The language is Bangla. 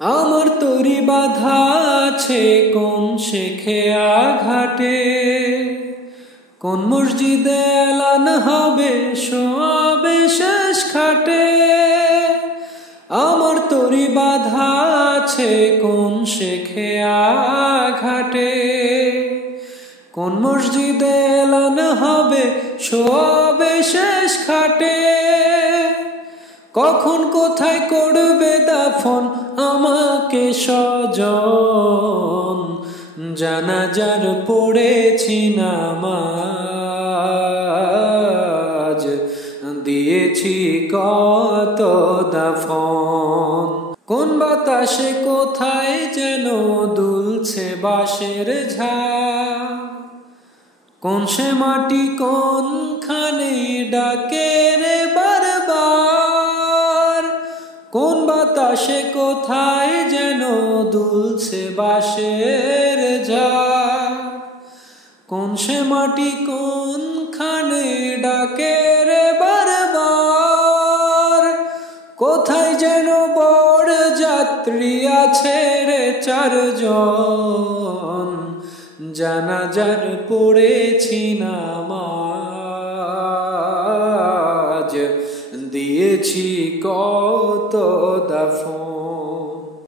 আমার তরি বাধা আছে কোন শেখে আঘাটে, কোন মসজিদে এলান হবে সবে শেষ খাটে। আমার তরি বাধা আছে কোন শেখে আঘাটে, কোন মসজিদে এলান হবে সবে শেষ খাটে। কখন কোথায় করবে দাফন আমাকে স্বজন, জানাজার পড়েছি নামাজ, দিয়েছি কত দাফন। কোন বাতাসে কোথায় যেন দুলছে বাঁশের ঝাড়, কোন সে মাটি কোনখানে ডাকে রে বারবার। কোন বাতাসে কোথায় যেন দুলছে বাঁশের ঝাড়, কোন সে মাটি কোনখানে ডাকে রে বারবার। কোথায় যেন বড় যাত্রী আছে রে চারজন, জানাজার পড়েছি নামাজ, দিয়েছি কত দাফন।